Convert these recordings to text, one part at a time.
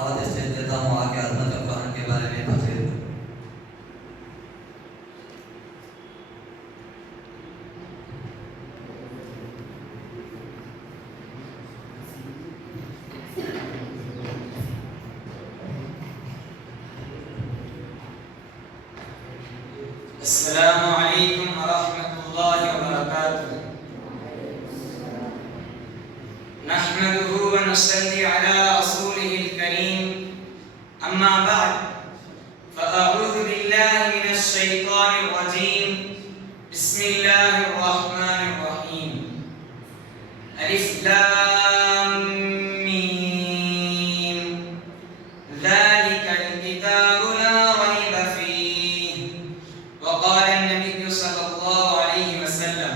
دعوت اسٹیج دیتا ہوں، آ کے عظمت قرآن کے بارے میں تقریر کریں۔ السلام علیکم ورحمۃ اللہ وبرکاتہ۔ نحمده ونصلي على رسوله الكريم، اما بعد فاعوذ باللہ من الشیطان الرجیم، بسم اللہ الرحمن الرحیم۔ الف لام میم، ذلك الكتاب لا ريب فيه، وقال النبي صلى الله عليه وسلم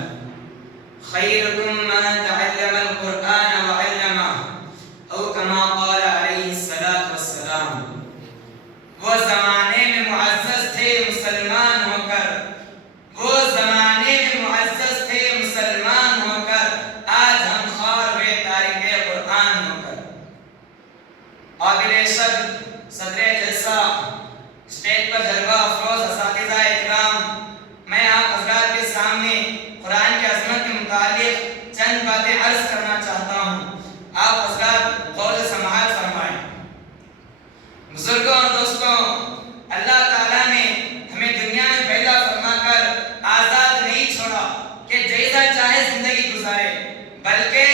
خيركم من تعلم القرآن وعلمه، او كما قال عليه الصلاة والسلام۔ وہ زمانے میں معزز تھے مسلمان ہو کر، وہ زمانے میں معزز تھے مسلمان ہو کر، آج ہم خوار ہوئے تارک قرآن ہو کر۔ قابل صدر جلسہ، اسٹیج پر جلوہ افروز اساتذہ اکرام، میں آپ حضرات کے سامنے قرآن کی عظمت کے متعلق چند باتیں عرض کرنا چاہتا ہوں، آپ حضرات غور سے سماعت فرمائیں۔ بزرگوں اور دوستوں، اللہ تعالیٰ نے ہمیں دنیا میں پیدا فرما کر آزاد نہیں چھوڑا کہ جیسا چاہے زندگی گزارے، بلکہ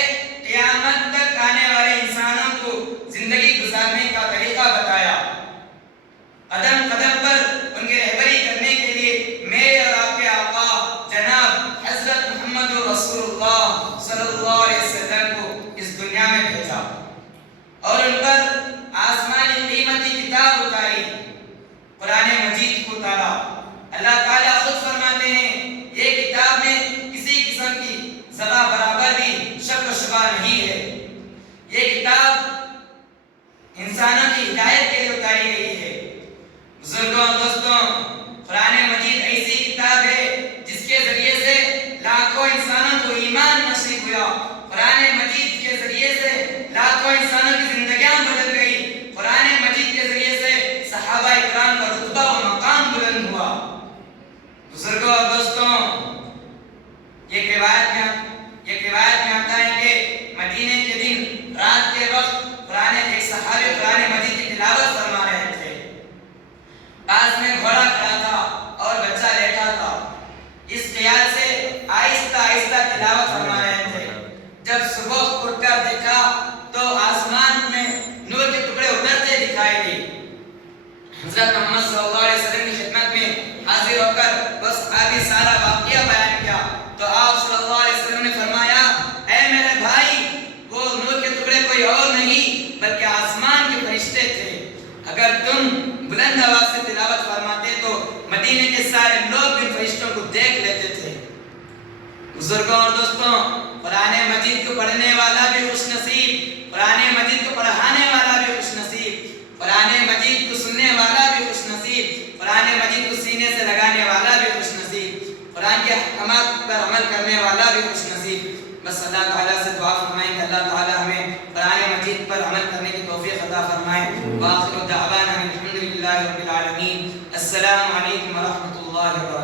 قیامت تک آنے والے انسانوں کو زندگی گزارنے کا طریقہ بتایا۔ قدم قدم پر ان کی رہبری کرنے کے لیے میرے اور آپ کے آقا جناب حضرت محمد رسول اللہ صلی اللہ علیہ وسلم کو اس دنیا میں بھیجا اور ان پر آسمانی قیمتی کتاب اتاری، قرآن مجید کو اتارا۔ اللہ تعالیٰ خود فرماتے ہیں یہ کتاب میں کسی قسم کی ذرہ برابر بھی شک و شبہ نہیں ہے، یہ کتاب انسانوں کی ہدایت کے لیے اتاری گئی ہے۔ بزرگوں اور دوستوں، قرآن مجید ایسی کتاب ہے جس کے ذریعے سے لاکھوں انسانوں کو ایمان نصیب ہوا، قرآن مجید کے ذریعے سے لاکھوں انسانوں کی زندگیاں بدل گئی، قرآن مجید کے ذریعے سے صحابہ اکرام کا رتبہ و مقام بلند ہوا۔ بزرگوں اور دوستوں، یہ روایت میں آتا ہے کہ مدینے کے دن رات کے وقت ایک صحابی قرآن مجید کی تلاوت فرما رہے تھے، پاس میں گھوڑا کھڑا تھا اور بچہ لیٹا تھا، اس خیال سے آہستہ آہستہ تلاوت فرما رہے تھے۔ جب صبح اٹھ کر دیکھا تو آسمان میں نور کے ٹکڑے اترتے دکھائی دی۔ حضرت محمد صلی اللہ علیہ وسلم کی خدمت میں حاضر ہو کر بس آگے سارا واقعہ بیان کیا تو آپ صلی اللہ علیہ وسلم نے فرمایا، اے میرے بھائی، وہ نور کے ٹکڑے کوئی اور نہیں بلکہ آسمان کے فرشتے تھے، اگر تم بلند آواز سے تلاوت فرماتے تو مدینے کے سارے لوگ بھی فرشتوں کو دیکھ لیتے تھے۔ بزرگوں اور دوستوں، قرآن مجید کو پڑھنے والا بھی خوش نصیب، قرآن مجید کو پڑھانے والا بھی خوش نصیب، قرآن مجید کو سننے والا بھی خوش نصیب، قرآن مجید کو سینے سے لگانے والا بھی خوش نصیب، قرآن کے احکامات پر عمل کرنے والا بھی خوش نصیب۔ بس اللہ تعالیٰ سے دعا فرمائیں کہ اللہ تعالیٰ ہمیں قرآن مجید پر عمل کرنے کی توفیق عطا فرمائے۔ وآخر دعوانا الحمد للہ رب العالمین۔ السلام علیکم ورحمۃ اللہ وبرکاتہ۔